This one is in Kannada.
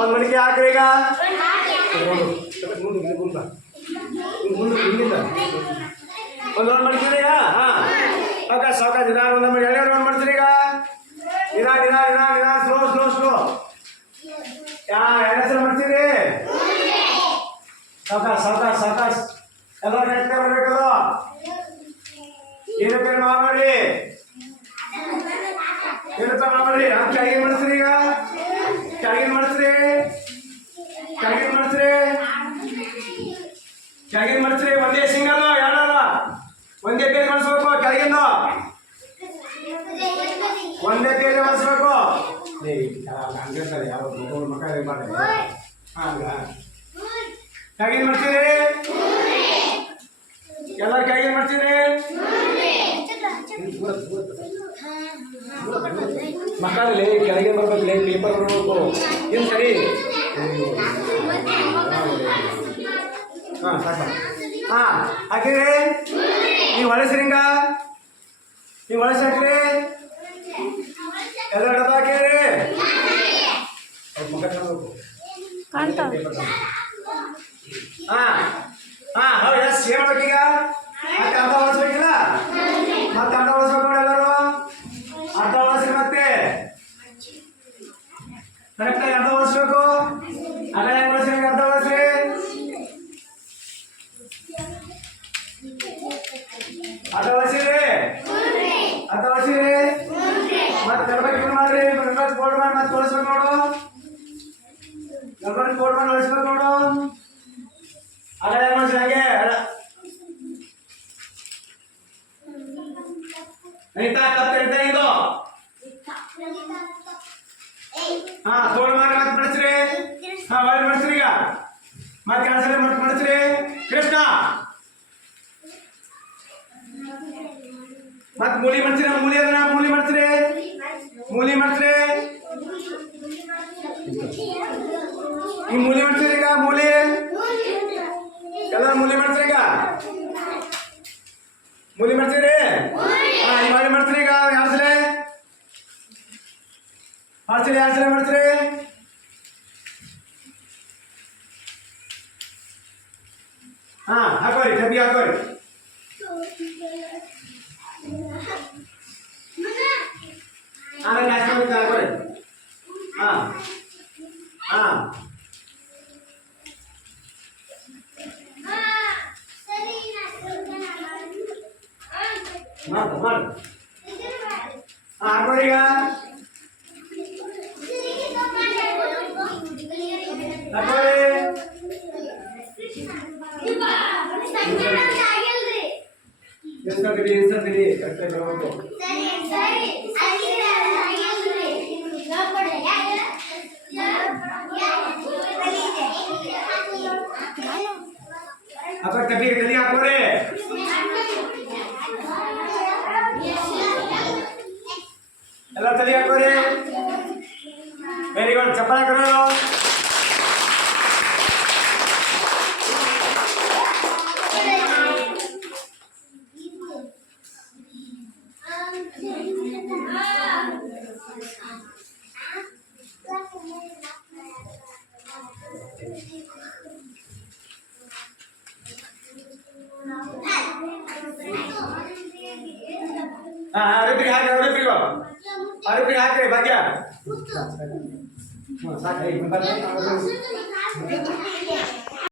ಒಂದು ಮಡಿಕೆ ಹಾಕ್ರಿ ಈಗ. ಒಂದು ರೌಂಡ್ ಮಾಡ್ತೀರಿ ಈಗ. ಹಾಂ ಸಾವಕಾಶ ಸಾವಕಾಶ ನಿಧಾನ ಒಂದು ಎರಡನೇ ರೌಂಡ್ ಮಾಡ್ತೀರಿ ಈಗ. ನಿಧಾನ ನಿಧಾನ ನಿಧಾನ ನಿಧಾನ ಸ್ಲೋ ಸ್ಲೋ ಸ್ಲೋ. ಎರಡನೇ ಸಲ ಮಾಡ್ತೀರಿ. ಸಾವಕಾಶ ಸಾವಕಾಶ ಸಾವಕಾಶ ಎಲ್ಲ ಕರೆಕ್ಟ್ ಬರಬೇಕು. ಏನು ಪೇರ್ ಮಾಡಿ ಏನು ಮಾಡಿ ಕೆಳಗೆ ಮಾಡ್ತೀರಿ ಈಗ. ಕೆಳಗೆ ಮಾಡ್ತೀರಿ ಕೆಳಗೆ ಮಾಡ್ತೀರಿ ಕೆಳಗೆ ಮಾಡ್ತೀರಿ. ಒಂದೇ ಸಿಂಗಲ್ ಎರಡಲ್ಲ ಒಂದೇ ಪೇಜ್ ಮಾಡಿಸ್ಬೇಕು. ಕೆಳಗಿಂದ ಒಂದೇ ಪೇಜ್ ಮಾಡಿಸ್ಬೇಕು. ಹಂಗೆ ಯಾವ ಮಕ್ಕಳ ಮಾಡಿ ಹಂಗ ಕೆಳಗಿನ ಮಾಡ್ತೀರಿ. ಎಲ್ಲರೂ ಕೆಳಗಿನ ಮಾಡ್ತೀರಿ. ಮಕ್ಕಳಲ್ಲಿ ಕೆಳಗೆ ಬರ್ಬೇಕು. ಪೇಪರ್ ಬರಬೇಕು. ಏನು ಸರಿ. ಹಾಂ ಸಾಕ. ಹಾಂ ಹಾಕಿರಿ. ನೀವು ಒಳಸ್ರಿಂಗ ನೀವು ಒಳಸಿ ಹಾಕ್ರಿ. ಎಲ್ಲ ಡಬ್ಬ ಹಾಕಿರಿ. ಮಕ್ಕ ಹಾಂ ಹಾಂ ಹೌದು ಎಸ್ ಏನು ಮಾಡ್ಬೇಕೀಗ. ಮತ್ತೆ ಅರ್ಧ ಒಳಸ್ಬೇಕಿಲ್ಲ. ಮತ್ತೆ ಅರ್ಧ ಒಳಸ್ಬೇಕು ನೋಡಿ ಎಲ್ಲರೂ. ಅರ್ಧ ಒಳಸ್ರಿ ಮತ್ತೆ ಕರೆಕ್ಟಾಗಿ ಅರ್ಧ ಒಳಸ್ಬೇಕು. ಅರ್ಧ ಹೆಂಗೆ ಒಳಸ್ರಿ ಅರ್ಧ ಒಳಸ್ರಿ. ಅರ್ಧ ಒಳಸಿರಿ ಅರ್ಧ ಒಳಸಿರಿ. ಮತ್ತೆ ಗಣಪತಿ ಮಾಡ್ರಿ. ಗಣಪತಿ ಕೋಡ್ ಮಾಡಿ ಮತ್ತೆ ಒಳಸ್ಬೇಕು ನೋಡು. ಗಣಪತಿ ಕೋಡ್ ಮಾಡಿ ಒಳಸ್ಬೇಕು ನೋಡು. ಅರ್ಧ ಹೆಂಗೆ ಒಳಸ್ರಿ ಹಾಗೆ ನೈತಾ ತಪ್ಪು ಹೇಳ್ತಾ ಇದು. ಹಾ ತೋಳು ಮಾಡಿ ಮತ್ತೆ ಮಾಡಿಸ್ರಿ. ಹಾ ಒಳ್ಳೆ ಮಾಡಿಸ್ರಿ ಈಗ. ಮತ್ತೆ ಕೆಲಸ ಮತ್ತೆ ಮಾಡಿಸ್ರಿ. ಕೃಷ್ಣ ಮತ್ತೆ ಮೂಲಿ ಮಾಡ್ತೀರಿ. ಮೂಲಿ ಅದನ್ನ ಮೂಲಿ ಮಾಡ್ತೀರಿ. ಮೂಲಿ ಮಾಡ್ತೀರಿ. ಈ ಮೂಲಿ ಮಾಡ್ತೀರಿ ಈಗ. ಮೂಲಿ ಎಲ್ಲ ಮೂಲಿ ಮಾಡ್ತೀರಿ ಈಗ. ಮೂಲಿ ಮಾಡ್ತೀರಿ. ಹಾ ಈ ಮಾಡಿ ಮಾಡ್ತೀರಿ ಈಗ. ಯಾರ್ಸಲೆ ಮಾಡ್ತೀರಿ. ಯಾರ್ಸಲೆ ಮಾಡ್ತೀರಿ. ಹಾ ಹಾಕೋರಿ ಡಬ್ಬಿ ಹಾಕೋರಿ. ಆಮೇಲೆ ಜಾಸ್ತಿ ಹಾಕೋರಿ. ಹಾಂ ಹಾಂ ಮಾಡು ಮಾಡು. ಹಾಂ ಹಾಕೋರಿ ಈಗ. ಹಾಕೋರಿ. ಎಷ್ಟೊತ್ತಿರಿ ಕರೆಕ್ಟಾಗಿ ಬರಬೇಕು. ಅಪ್ಪ ಕಬ್ಬಿ ಕಲಿ ಹಾಕೋರಿ. ಎಲ್ಲ ತಲೆ ಹಾಕೋರಿ. Very good. ಚಪ್ಪಾಳೆ ಹಾಕೋರು. ಅರಿಪಿಗೆ ಹಾಕಿ ಅರಿಪಿಗೆ ಹಾಕ್ರಿ ಭಾಗ್ಯ. ಸಾಕು